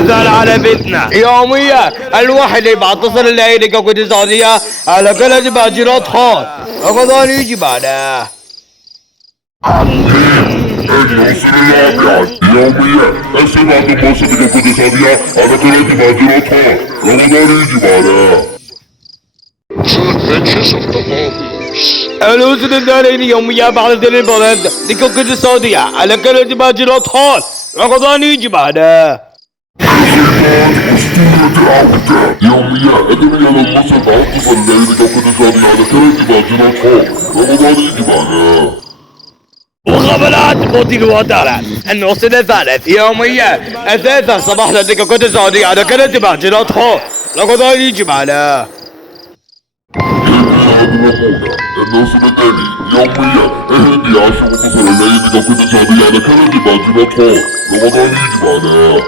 تزال على فتنة يومية. الواحد بعتصر الليل كاقتصادية على كل باجرات خاص رمضان يجي بعده. النصر الرابع يوميا السبعة الموسم الاقتصادية على قناة باجراتها رمضان يجي بعدها. Two adventures of the Morbius. الوزن الدارين يوميا بعد البلد الاقتصادية على كل باجرات خاص رمضان يجي بعده. السلطان أسطورة عودة يوميا أدري على المصر بعطف الليل الاقتصادي على قناة باجراتها رمضان يجي بعدها. مخابرات بوتي الوتارة النص الثالث يوميا الثالثة صباح لديك كنت سعودي على كل باجرات خاص رمضان يجي بعده. الموسم الثاني يوميا اهدي 10 متصل الليل الاقتصادي على قناة باجراتها رمضان يجي بعدها.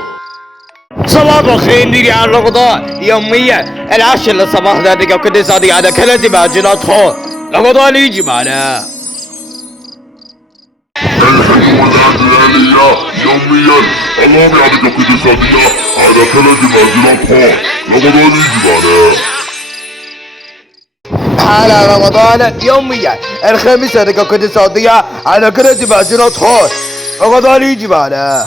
صباح الخير نيجي على رمضان يوميا العشر للصباح لديك كنت سعودي على كل باجرات خاص رمضان يجي بعده. الحكومة الهلالية يوميا الرابعة الاقتصادية على قناة باجراتها رمضان يجي بعدها. على رمضان يوميا الخامس لديك كنت سعودية على كل باجرات خاص رمضان يجي بعده.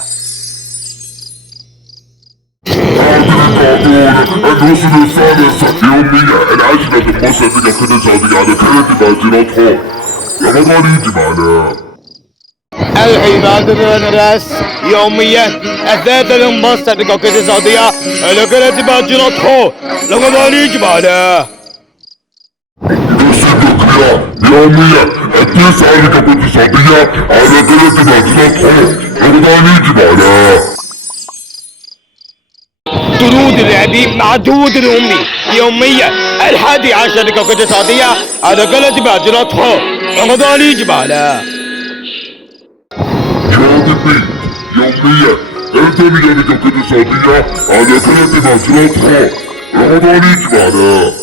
الوصل الثالث يوميا العشرة الموسم الاقتصادية على قناة باجراتها رمضان يجي بعدها. العبادة والناس يوميا الثالث المصدر الاقتصادية على كل باجراتها رمضان يجي بعده. يوميا التسعة الاقتصادية على قناة باجراتها رمضان يجي بعدها. درود العبيد مع درود الأمي يوميا الحادي عشر الاقتصادية على كل باجراتها رمضان يجي بعده. جواد البيت يوميا الثانية الاقتصادية على قناة باجراتها رمضان يجي بعدها.